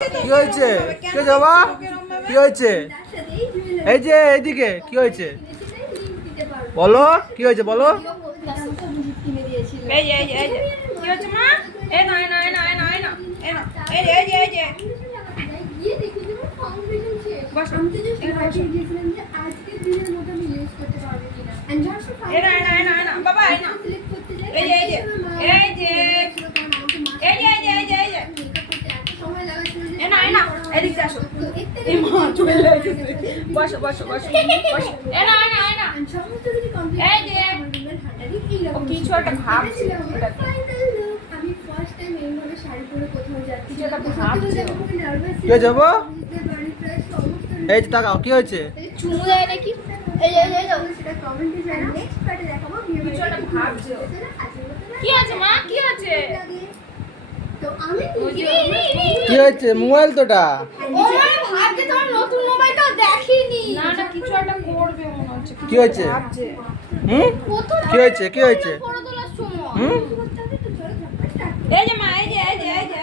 কি হয়েছে? কি হয়েছে বাবা? কি হয়েছে? এই যে এইদিকে কি হয়েছে বলো? কি হয়েছে বলো? এই যে কি হচ্ছে মা? এই না এই না এই না এই না এই না এই না এই যে এই যে এই যে গিয়ে দেখি যে ফাউন্ডেশন শেষ। বস আমি তো জাস্ট পাঠিয়ে দিয়েছিলাম যে আজকের দিনের মধ্যে আমি ইউজ করতে পারবো কিনা। এন্ড যখন এই না এই না এই না এই না বাবা এই না সিলেক্ট করতে যাই এই যে এই যে এই যে এই যে এই যে এই যে এই যে মেকআপ করতে এত সময় লাগাচ্ছিল যে এই না এই না এদিকে আসো তো এর থেকে এই মা চলে যাচ্ছে বসো বসো বসো বসো এই না এই না এই না সমস্ত কিছু কমপ্লিট এই যে ও কিছু একটা ভাবছে ওটা আমি ফার্স্ট টাইম এইভাবে শাড়ি পরে কোথাও যাচ্ছি। কিছু একটা ভাবছে ও। কি হয়েছে যাবো? এই যে তাকাও কি হয়েছে? চুমু দেয় নাকি? এই যে সেটা কমেন্টে জানাও। নেক্সট পার্টে দেখাবো কিছু একটা ভাবছে ও। কি আছে মা কি আছে? তো আমি কি হয়েছে? মোবাইল তোটা ও মানে ভাবছে তোমার নতুন মোবাইলটা দেখিনি। না না কিছু একটা করবে মনে হচ্ছে কি হয়েছে? ভাবছে কি হয়েছে? কি হয়েছে? ফটো তোলার সময় হুম? এই যে মা এই যে এই যে এই যে